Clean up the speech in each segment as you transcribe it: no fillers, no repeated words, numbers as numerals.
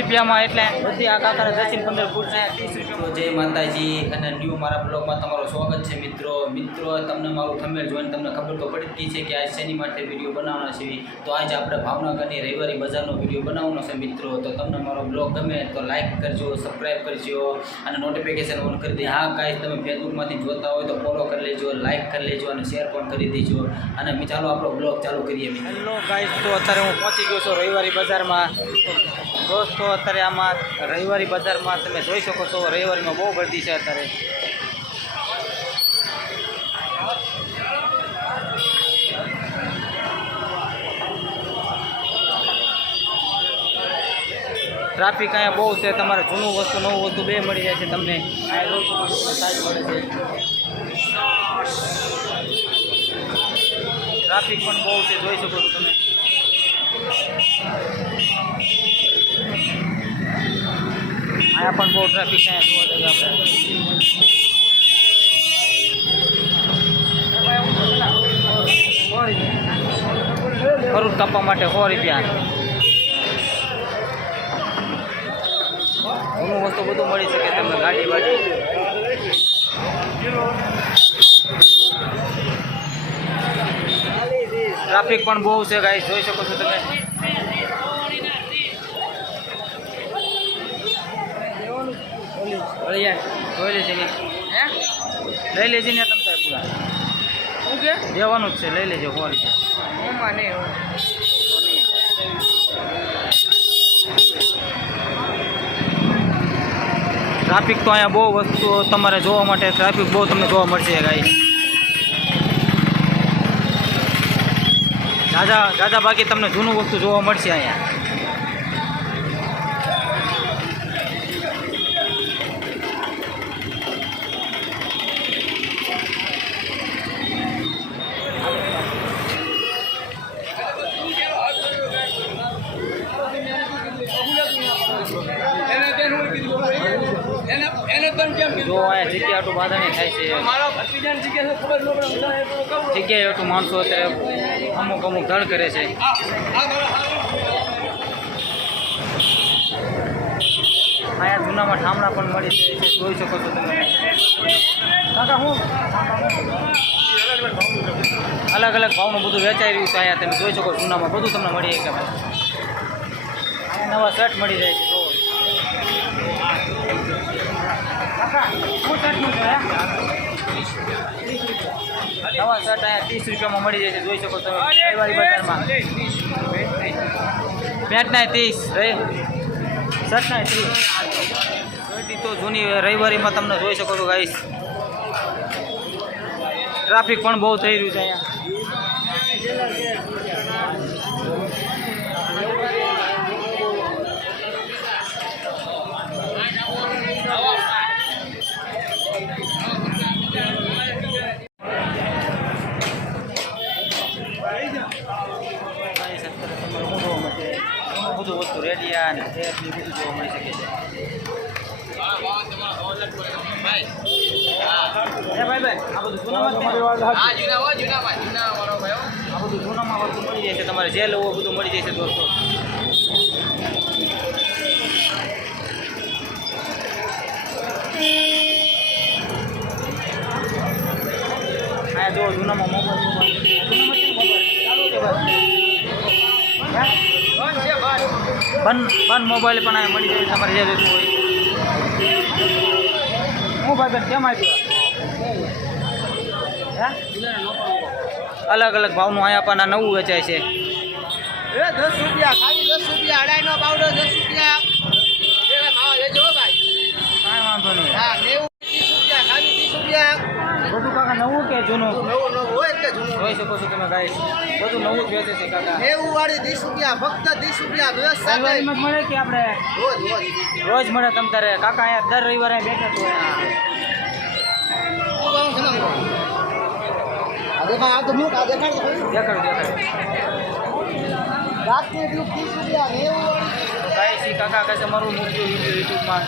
રૂપિયામાં એટલે બધી આ કાકાના 10-15 ફૂટ છે 30 રૂપિયામાં. જય માતાજી અને ન્યૂ મારા બ્લોગમાં તમારું સ્વાગત છે મિત્રો. તમને મારું થંબનેલ જોઈને તમને ખબર તો પડી જ છે કે આજ શેની માટે વિડીયો બનાવવાનો છે. તો આજ આપણે ભાવનગરની રવિવારી બજારનો વિડીયો બનાવવાનો છે મિત્રો. તો તમને મારો બ્લોગ ગમે તો લાઈક કરજો, સબસ્ક્રાઈબ કરજો અને નોટિફિકેશન ઓન કરી દે. હા ગાઈસ, તમે ફેસબુકમાંથી જોતા હોય તો ફોલો કરી લેજો, લાઈક કરી લેજો અને શેર પણ કરી દેજો. અને ચાલો આપણો બ્લોગ ચાલુ કરીએ. હેલો ગાઈસ, તો અત્યારે હું પહોંચી ગયો છું રવિવારી બજારમાં. દોસ્તો અત્યારે આમાં રવિવારી બજારમાં તમે જોઈ શકો છો, રવિવારીમાં બહુ ગળદી છે અત્યારે. ટ્રાફિક અહીંયા બહુ છે. તમારે જૂનું વસ્તુ નવું વસ્તુ બે મળી જાય છે તમને. ટ્રાફિક પણ બહુ છે, જોઈ શકો છો તમે. અહીંયા પણ બહુ ટ્રાફિક છે. જોવા જઈએ આપણે ફરૂટ કાપવા માટે 100 રૂપિયા. ઘણું વસ્તુ બધું મળી શકે તમને, ગાડી વાડી. ટ્રાફિક પણ બહુ છે ગાઈસ, જોઈ શકો છો તમે. જોઈ લેજે ને, લઈ લેજે ને તમે પૂરા. શું કે દેવાનું જ છે, લઈ લેજો. ફોન ટ્રાફિક તો અહીંયા બહુ વસ્તુ તમારે જોવા માટે, ટ્રાફિક બહુ તમને જોવા મળશે ગાઈસ. દાદા બાકી તમને જૂનું વસ્તુ જોવા મળશે અહીંયા. જો અહીંયા જગ્યા આટલું બાંધણી થાય છે, જગ્યાએ એટલું માણસો અત્યારે અમુક ધડ કરે છે. અહીંયા જૂનામાં ઠામડા પણ મળી જાય છે, જોઈ શકો છો તમે. કાકા હું અલગ અલગ ભાવનું બધું વેચાઈ રહ્યું છે અહીંયા, તમે જોઈ શકો. જૂનામાં બધું તમને મળી શકે. નવા શર્ટ મળી જાય છે. નવા શર્ટ અહીંયા 30 રૂપિયામાં મળી જાય છે, જોઈ શકો તમે. રવિવારી બજારમાં પેન્ટના 30, શર્ટના 30. તો જૂની રવિવારીમાં તમને જોઈ શકો છો ગાઈસ. ટ્રાફિક પણ બહુ થઈ રહ્યું છે અહીંયા. બધું વસ્તુ રેડિયા અને ટેપની બધું જોવા મળી શકે છે. ભાઈ આ બધું જૂનામાં વસ્તુ મળી જાય છે તમારે. જે લેવું બધું મળી જાય છે દોસ્તો. અહીંયા જો જૂનામાં મોબાઈલ બંધ મોબાઈલ પણ અહીંયા મળી જાય તમારે જે જોઈતું હોય. હું ભાઈ કેમ આવ્યું? અલગ અલગ ભાવનું અહીંયા પણ આ નવું વેચાય છે. 10 રૂપિયા ખાલી 10 રૂપિયા અડાઈનો પાવડર 10 રૂપિયા. કાંઈ વાંધો નહીં. હા 90 રૂપિયા ખાલી 30 રૂપિયા. બધું કાકા નવું કે જૂનું? નવું હોય એટલે જૂનું. જોઈ શકો છો તમે ગાઈસ, બધું નવું જ વેચે છે કાકા. 90 વાળી 30 રૂપિયા, ફક્ત 30 રૂપિયા. રવિવારીમાં જ મળે કે આપણે રોજ મળે? તમ તારે કાકા અહીંયા દર રવિવારે બેઠા છો. ગાઈસ કાકા કહે છે મારું મૂકજો યુટ્યુબમાં.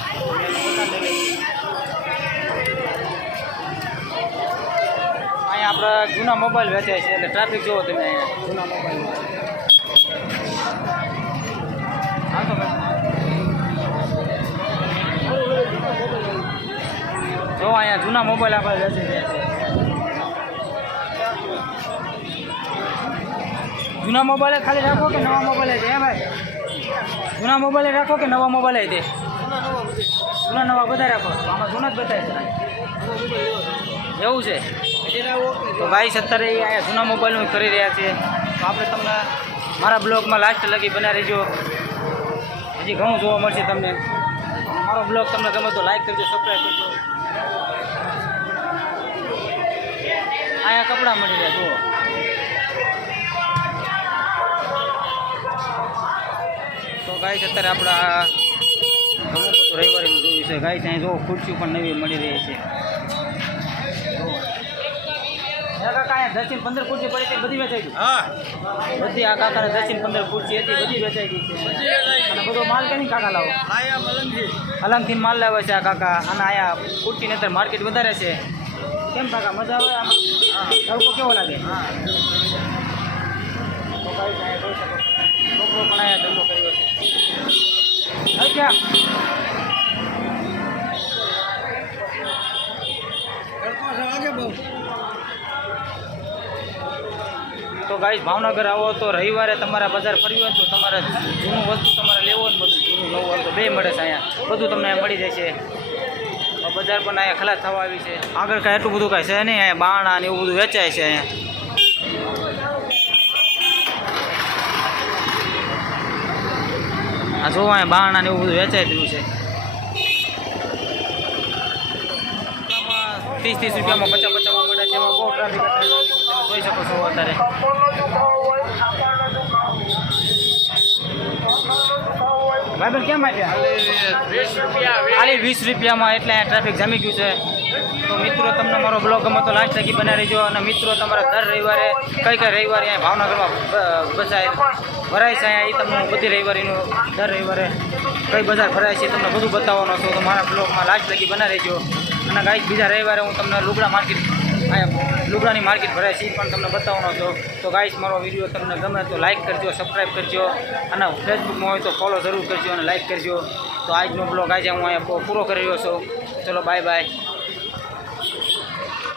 અહીંયા આપણા જૂના મોબાઈલ વેચાય છે એટલે ટ્રાફિક જોવો તમે અહીંયા જૂના મોબાઈલ. હા તો ભાઈ જો અહીંયા જૂના મોબાઈલ આપણે બેસી રહ્યા છે. જૂના મોબાઈલ ખાલી રાખો કે નવા મોબાઈલ છે ભાઈ? જૂના મોબાઈલ રાખો કે નવા મોબાઈલ છે? જૂના નવા બધા રાખો. આમાં જૂના જ બતાવે છે એવું છે. તો ગાઈસ અત્યારે અહીંયા જૂના મોબાઈલનું કરી રહ્યા છે. તો આપણે તમને મારા બ્લોગમાં લાસ્ટ લગી બના રહેજો. હજી ઘણું જોવા મળશે તમને. મારો બ્લોગ તમને ગમે તો લાઈક કરજો, સબસ્ક્રાઈબ કરજો. અહીંયા કપડાં મળી રહ્યા જુઓ. તો ગાઈસ અત્યારે આપણા ઘણું બધું રવિવારીનું જોયું છે. ગાઈસ અહીં જો ખુરશીઓ પણ નવી મળી રહી છે. કાકા અહીંયા 10 થી 15 ખુરશી પડી છે, બધી વેચાઈ ગઈ. હા બધી આ કાકાને 10 થી 15 ખુરશી હતી, બધી વેચાઈ ગઈ છે. અને બધો માલ ક્યાંથી કાકા લાવો? આયા મલંગથી અલંગથી માલ લાવે છે આ કાકા. અને અહીંયા ખુરશીની અંદર માર્કેટ વધારે છે. કેમ કાકા મજા આવે આમાં? તડકો કેવો લાગે? હા તો કાંઈ જોઈ શકો છો. છોકરો પણ અહીંયા ધંધો કર્યો છે. હવે ક્યાં તડકો છે વાગે બહુ. તો ગાઈસ ભાવનગર આવો તો રવિવારે તમારા બજાર ફર્યું હોય તો તમારે જૂનું વસ્તુ તમારે લેવું હોય ને બધું જૂનું નવું હોય તો બે મળે છે અહીંયા. બધું તમને અહીંયા મળી જાય છે. બજાર પણ અહીંયા ખલાસ થવા આવી છે. આગળ કાંઈ એટલું બધું કાંઈ છે નહીં. અહીંયા બાણા ને એવું બધું વેચાય છે અહીંયા. આ જોવા અહીંયા બાણા ને એવું બધું વેચાઈ રહ્યું છે. 30 રૂપિયામાં 50 મળે છે. એમાં બહુ ટ્રાફિક જોઈ શકો છો અત્યારે. ભાઈ કેમ આપ્યા? ખાલી 20 રૂપિયામાં. એટલે અહીંયા ટ્રાફિક જામી ગયું છે. તો મિત્રો તમને મારો બ્લોગ ગમે તો લાસ્ટ લગી બનાવી રહેજો. અને મિત્રો તમારા દર રવિવારે કઈ રવિવારે અહીંયા ભાવનગરમાં બજાર ભરાય છે અહીંયા એ તમને બધી રવિવારીનું દર રવિવારે કઈ બજાર ભરાય છે તમને બધું બતાવવાનો છું. તો મારા બ્લોગમાં લાસ્ટ લગી બનાવી રહેજો. અને ગાઈસ બીજા રવિવારે હું તમને લુગડા માર્કેટ અહીંયા લુગડાની માર્કેટ ભરાય છે એ પણ તમને બતાવવાનો છું. તો ગાઈસ મારો વિડીયો તમને ગમે તો લાઈક કરજો, સબસ્ક્રાઈબ કરજો. અને ફેસબુકમાં હોય તો ફોલો જરૂર કરજો અને લાઈક કરજો. તો આજનો બ્લોગ આજે હું અહીંયા પૂરો કરી રહ્યો છું. ચલો બાય બાય.